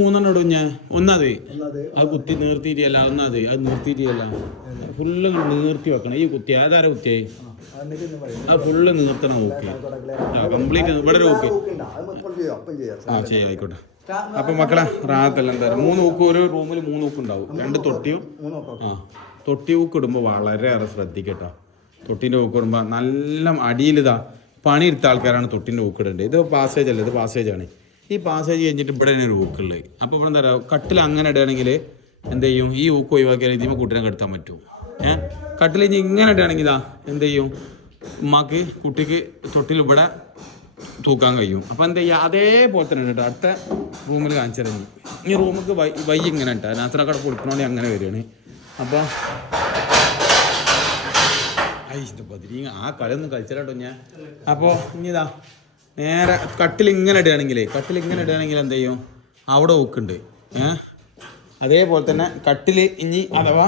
മൂന്നെണ്ണം ഇടും ഞാൻ ഒന്നാതെ. അത് കുത്തി നീർത്തിരിയല്ല ഒന്നാതെ. അത് നീർത്തിരിയല്ല ഫുള്ള് നീർത്തി വെക്കണം. ഈ കുത്തി ആധാര കുത്തിയായി ആ ഫുള്ള് നീർത്തണം നോക്കി കംപ്ലീറ്റ് ഇവിടെ ഓക്കെ ആ ചെയ്യാം ആയിക്കോട്ടെ. അപ്പൊ മക്കളെ റാത്തെല്ലാം എന്താ പറയുക മൂന്ന് ഊക്ക് ഒരു റൂമിൽ മൂന്ന് ഊക്ക് ഉണ്ടാവും രണ്ട് തൊട്ടിയും ആ തൊട്ടി ഊക്ക് ഇടുമ്പോൾ വളരെയേറെ ശ്രദ്ധിക്കട്ടോ. തൊട്ടിന്റെ ഊക്ക് ഇടുമ്പോൾ നല്ല അടിയിലിതാ പണിയെടുത്ത ആൾക്കാരാണ് തൊട്ടിന്റെ ഊക്ക് ഇടേണ്ടത്. ഇത് പാസേജ് അല്ല ഇത് പാസേജ് ആണ്. ഈ പാസേജ് കഴിഞ്ഞിട്ട് ഇവിടെ ഒരു ഊക്കുള്ളത് അപ്പോൾ ഇവിടെ എന്താ പറയുക? കട്ടിൽ അങ്ങനെ ഇടുകയാണെങ്കിൽ എന്ത് ചെയ്യും? ഈ ഊക്ക് ഒഴിവാക്കിയാൽ ഇതിമ കുട്ടീനെ കെടുത്താൻ പറ്റും. ഏഹ് കട്ടിൽ ഇനി ഇങ്ങനെ ഇടുകയാണെങ്കിൽ ഇതാ എന്ത് ചെയ്യും? ഉമ്മാക്ക് കുട്ടിക്ക് തൊട്ടിൽ ഇവിടെ തൂക്കാൻ കഴിയും. അപ്പം എന്താ ചെയ്യുക? അതേപോലെ തന്നെ കേട്ടോ. അടുത്ത റൂമിൽ കാണിച്ചിറങ്ങി ഈ റൂമിക്ക് വൈ വൈ ഇങ്ങനെ കേട്ടോ നാസറക്കട കൊടുക്കണോണ്ട് അങ്ങനെ വരികയാണ്. അപ്പോൾ ആ കളി ഒന്നും കളിച്ചിട്ടോ ഞാൻ. അപ്പോൾ ഇനി ഇതാ നേരെ കട്ടിൽ ഇങ്ങനെ ഇടുകയാണെങ്കിലേ കട്ടിൽ ഇങ്ങനെ ഇടുകയാണെങ്കിൽ എന്ത് ചെയ്യും? അവിടെ ഓക്കുണ്ട് ഏ? അതേപോലെ തന്നെ കട്ടിൽ ഇനി അഥവാ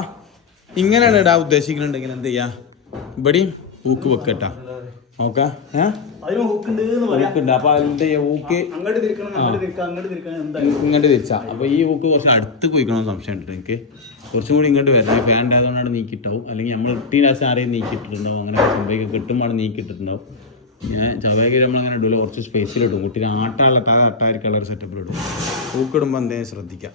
ഇങ്ങനെയാണ് ഇടാൻ ഉദ്ദേശിക്കുന്നുണ്ടെങ്കിൽ എന്ത് ചെയ്യാ? ഇവിടെയും ഊക്ക് വെക്കട്ടാ. നോക്കാം. ഊക്കുണ്ട് അപ്പൊ ഊക്ക് ഇങ്ങോട്ട് തിരിച്ചാ. അപ്പൊ ഈ ഊക്ക് കുറച്ച് അടുത്ത് പോയിക്കണം സംശയം ഉണ്ട് എനിക്ക്. കുറച്ചും കൂടി ഇങ്ങോട്ട് വരണം. ഫാന്റെ അതുകൊണ്ടാണ് നീക്കിയിട്ടാവും. അല്ലെങ്കിൽ നമ്മൾ ഇട്ടീൻ ആശം ആരെയും നീക്കിട്ടിട്ടുണ്ടാവും അങ്ങനെ സംഭവിക്കും കിട്ടുമ്പോൾ നീക്കിയിട്ടിട്ടുണ്ടാവും. ഞാൻ ചവയ്ക്ക് നമ്മൾ അങ്ങനെ ഇടില്ല കുറച്ച് സ്പേസിലിടും കുട്ടീനെ ആട്ടാനുള്ള താഴെ അട്ടായിരിക്കുള്ള ഒരു സെറ്റപ്പിലിടും പൂക്കിടുമ്പോൾ എന്തെങ്കിലും ശ്രദ്ധിക്കാം.